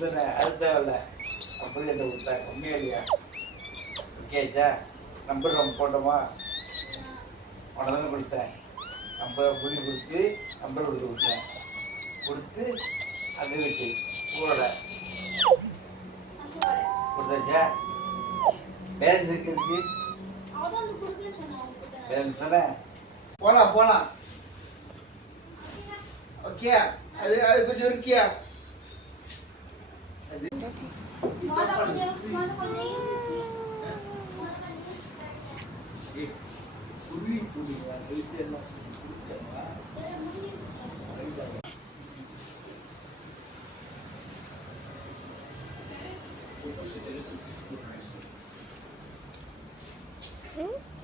கொடுத்தேன் அது தேவையில்ல. நம்பர் என்கிட்ட கொடுத்தா கம்மியா இல்லையா? ஓகேச்சா? நம்பர் நம்ம போட்டோமா? உடனே தானே கொடுத்தேன். நம்பர் புள்ளி கொடுத்து நம்பர் கொடுத்தேன். கொடுத்து அது வச்சு ஊரோட கொடுத்தாச்சா? பேலன்ஸ் இருக்கு. பேலன்ஸ் தானே? போலாம். ஓகே, அது கொஞ்சம் இருக்கியா? அது Hmm?